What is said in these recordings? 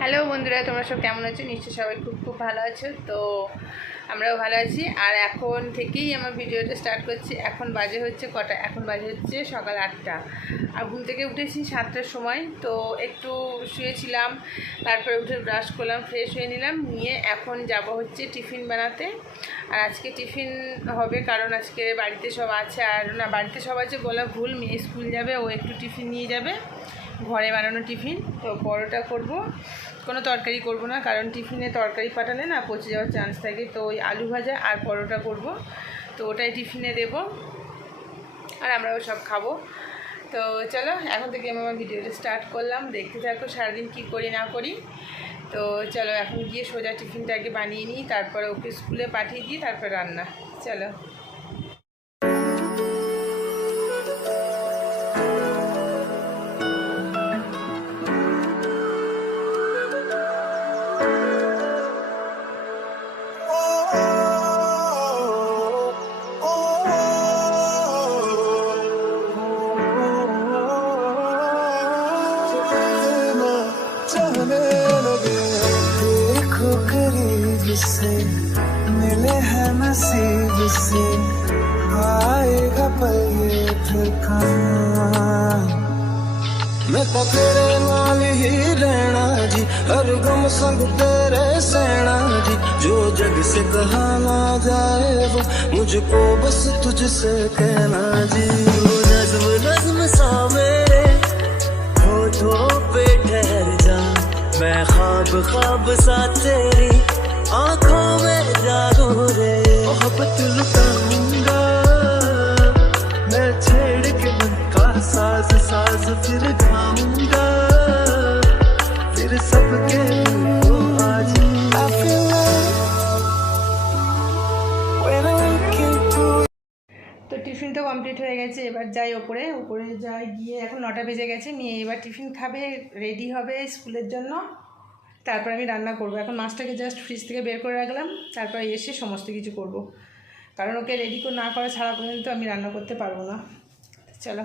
Hello বন্ধুরা, তোমরা সব কেমন আছো? নিশ্চয়ই সবাই খুব খুব ভালো আছো। তো আমরাও ভালো আছি। আর এখন থেকেই আমার ভিডিওটা স্টার্ট করছি। এখন বাজে হচ্ছে কটা? এখন বাজে হচ্ছে সকাল আটটা। আর ঘুম থেকে উঠেছি সাতটার সময়। তো একটু শুয়েছিলাম, তারপরে উঠে ব্রাশ করলাম ফ্রেশ হয়ে নিলাম। নিয়ে এখন যাব হচ্ছে টিফিন বানাতে। আর আজকে টিফিন হবে কারণ আজকে বাড়িতে সব আছে। আর না, বাড়িতে সব আছে বলা ভুল। মেয়ে স্কুল যাবে, ও একটু টিফিন নিয়ে যাবে। ঘরে বানানো টিফিন, তো পরোটা করব। কোনো তরকারি করব না, কারণ টিফিনে তরকারি পাঠালে না পচে যাওয়ার চান্স থাকে। তো ওই আলু ভাজা আর পরোটা করব, তো ওটাই টিফিনে দেব। আর আমরাও সব খাব। তো চলো, এখন থেকে আমি আমার ভিডিওটা স্টার্ট করলাম। দেখতে থাকো সারাদিন কী করি না করি। তো চলো, এখন গিয়ে সোজা টিফিনটা আগে বানিয়ে নিই, তারপরে ওকে স্কুলে পাঠিয়ে দিই, তারপর রান্না। চলো। हर गम संग तेरे सहना जी। जो जग से कहा ना जाए वो मुझको बस तुझसे कहना जी। वो नज्म नज्म सा मेरे होठों पे ठहर जा। मैं ख्वाब ख्वाब सा तेरी आँखों में जागो रे। मोहब्बत लुटाऊँगा मैं छेड़ के मन का साज साज फिर गाऊँगा। फिर सबके গেছে, এবার যাই ওপরে। ওপরে যাই গিয়ে এখন নটা বেজে গেছে মেয়ে এবার টিফিন খাবে রেডি হবে স্কুলের জন্য। তারপর আমি রান্না করব। এখন মাছটাকে জাস্ট ফ্রিজ থেকে বের করে রাখলাম। তারপরে এসে সমস্ত কিছু করব। কারণ ওকে রেডি না করা ছাড়া পর্যন্ত আমি রান্না করতে পারব না। চলো।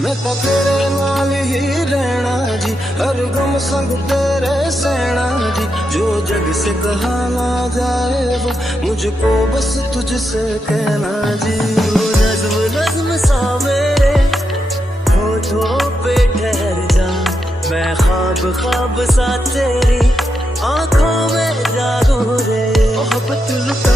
मैं तो तेरे नाल ही रहना जी हर गम संग तेरे ਸਹਿਣਾ जी। जो जग से कहा ना जाए वो मुझको बस तुझसे कहना जी। वो नज्म नज्म सा मेरे धो पे ठहर जा। मैं ख्वाब ख्वाब सा तेरी आँखों में जागू रे। मोहब्बत लुटा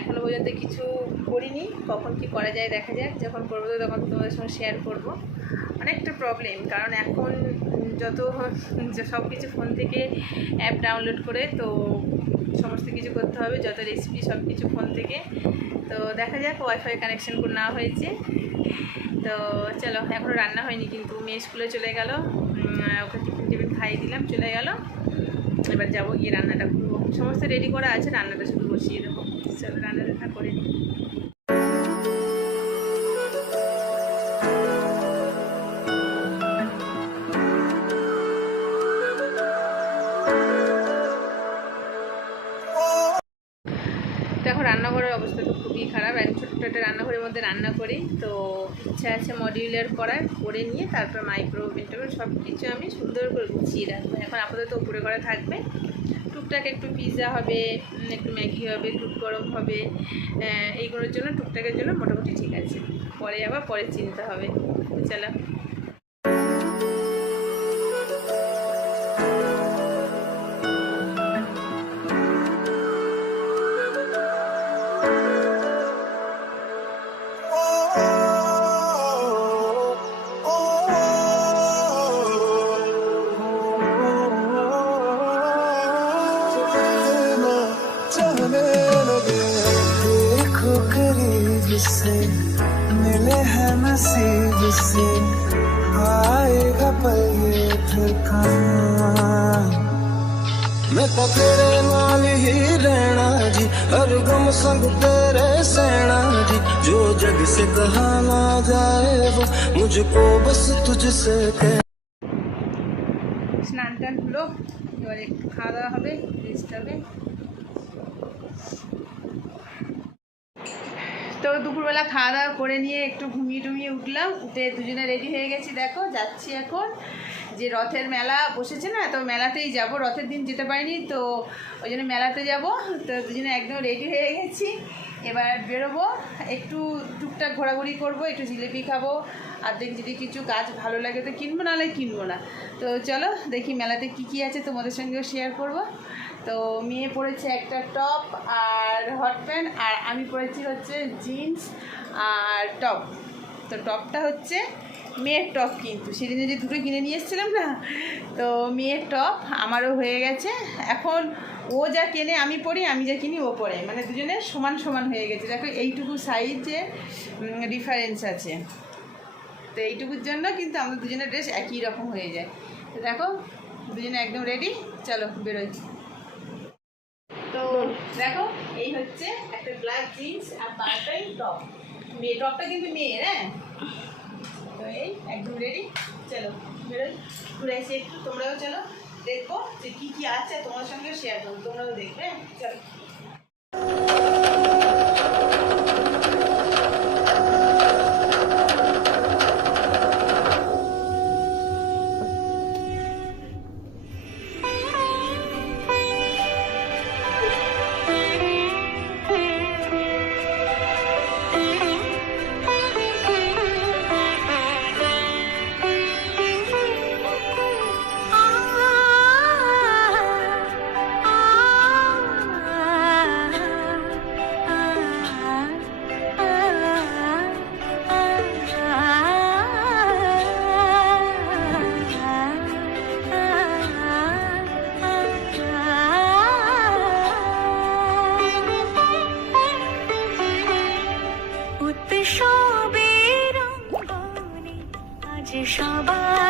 এখনও পর্যন্ত কিছু করিনি, কখন কি করা যায় দেখা যাক, যখন করব তো তখন তোমাদের সঙ্গে শেয়ার করব। অনেকটা প্রবলেম কারণ এখন যত সব কিছু ফোন থেকে অ্যাপ ডাউনলোড করে তো সমস্ত কিছু করতে হবে, যত রেসিপি সব কিছু ফোন থেকে। তো দেখা যাক ওয়াইফাই কানেকশন নেওয়া হয়েছে। তো চলো এখনও রান্না হয়নি কিন্তু মেয়ে স্কুলে চলে গেল ওকে টিফিন টিফিন খাইয়ে দিলাম, চলে গেল। এবার যাব গিয়ে রান্নাটা করব। সমস্ত রেডি করা আছে, রান্নাটা শুধু বসিয়ে দেবো। চলো রান্নাটা করে নিই। দেখো, রান্নাঘরের অবস্থা তো খুবই খারাপ। এক ছোট্ট একটা রান্নাঘরের মধ্যে রান্না করি, তো ইচ্ছা আছে মডিউলার করার, করে নিয়ে তারপর মাইক্রো সব কিছু আমি সুন্দর করে গুছিয়ে রাখব। এখন আপাতত উপরে করা থাকবে। টুকটাক একটু পিৎজা হবে একটু ম্যাগি হবে গরম হবে এইগুলোর জন্য টুকটাকের জন্য মোটামুটি ঠিক আছে। পরে আবার পরে চিনতে হবে। চলো। से मिले हैं नसीब से आएगा पल ये फिर कहाँ मैं तो तेरे नाल ही रहना जी हर गम संग तेरे सहना जी जो जग से कहा ना जाए वो मुझको बस तुझसे कह স্নান টান হলো এবারে খাওয়া দাওয়া হবে রেস্ট হবে তো দুপুরবেলা খাওয়া দাওয়া করে নিয়ে একটু ঘুমিয়ে টুমিয়ে উঠলাম, উঠে দুজনে রেডি হয়ে গেছি। দেখো, যাচ্ছি এখন যে রথের মেলা বসেছে না, তো মেলাতেই যাব। রথের দিন যেতে পারিনি, তো ওই জন্য মেলাতে যাব। তো দুজনে একদম রেডি হয়ে গেছি। এবার বেরোবো, একটু টুকটাক ঘোরাঘুরি করব, একটু জিলিপি খাব। আর দেখ যদি কিছু গাছ ভালো লাগে তো কিনবো, নাহলে কিনবো না। তো চলো দেখি মেলাতে কি কি আছে তোমাদের সঙ্গেও শেয়ার করব। তো মেয়ে পরেছে একটা টপ আর হট প্যান্ট আর আমি পরেছি হচ্ছে জিন্স আর টপ তো টপটা হচ্ছে মেয়ের টপ কিন্তু। সেদিনে যে দুটো কিনে নিয়ে এসেছিলাম না, তো মেয়ের টপ আমারও হয়ে গেছে। এখন ও যা কেনে আমি পরি, আমি যা কিনি ও পরে। মানে দুজনে সমান সমান হয়ে গেছে। দেখো এইটুকু সাইজে ডিফারেন্স আছে। তো এইটুকুর জন্য কিন্তু আমাদের দুজনের ড্রেস একই রকম হয়ে যায়। তো দেখো, দুজনে একদম রেডি চলো বেরোই। তো দেখো, এই হচ্ছে একটা ব্ল্যাক জিন্স আর পাঁচটাই টপ মেয়ে টপটা কিন্তু মেয়ের হ্যাঁ? তো এই, একদম রেডি চলো, বেরোই। ঘুরে এসে একটু, তোমরাও চলো দেখব যে কী কী আছে, তোমার সঙ্গে শেয়ার করব, তোমরাও দেখবে হ্যাঁ? চলো। 上班。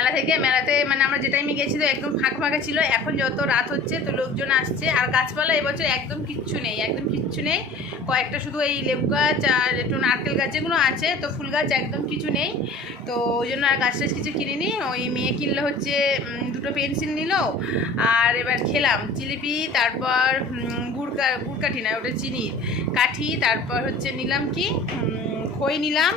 মেলা থেকে মেলাতে মানে আমরা যে টাইমে গেছি তো একদম ফাঁকা ফাঁকা ছিল। এখন যত রাত হচ্ছে তো লোকজন আসছে। আর গাছপালা এবছর একদম কিচ্ছু নেই একদম কিচ্ছু নেই। কয়েকটা শুধু এই লেবু গাছ আর একটু নারকেল গাছ যেগুলো আছে তো ফুল গাছ একদম কিছু নেই। তো ওই জন্য আর গাছ টাছ কিছু কিনিনি। ওই মেয়ে কিনলে হচ্ছে দুটো পেন্সিল নিল। আর এবার খেলাম জিলিপি তারপর উম, গুড় কা গুড় কাঠি না ওটা চিনি কাঠি তারপর হচ্ছে নিলাম কি খই নিলাম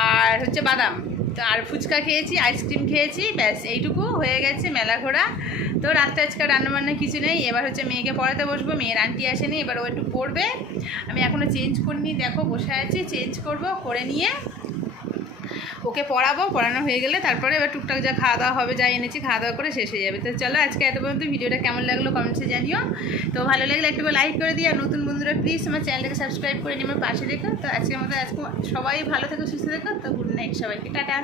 আর হচ্ছে বাদাম। তো আর ফুচকা খেয়েছি, আইসক্রিম খেয়েছি, ব্যাস, এইটুকু হয়ে গেছে মেলা ঘোরা। তো রাত্রে আজকে রান্নাবান্না কিছু নেই, এবার হচ্ছে মেয়েকে পড়াতে বসবো, মেয়ের আন্টি আসেনি, এবার ও একটু পড়বে। আমি এখনও চেঞ্জ করিনি, দেখো বসে আছি, চেঞ্জ করব, করে নিয়ে ওকে পড়াবো, পড়ানো হয়ে গেলে তারপরে এবার টুকটাক যা খাওয়া দাওয়া হবে, যা এনেছি খাওয়া দাওয়া করে শেষ হয়ে যাবে। তো চলো আজকে এত পর্যন্ত ভিডিওটা কেমন লাগল কমেন্টসে জানিও। তো ভালো লাগলে একটু লাইক করে দিই আর নতুন বন্ধুরা প্লিজ আমার চ্যানেলটাকে সাবস্ক্রাইব করে নিয়ে আমার পাশে দেখো। তো আজকের মতো আজকে সবাই ভালো থেকো, সুস্থ থেকো, তো গুড নাইট সবাইকে, টাটা।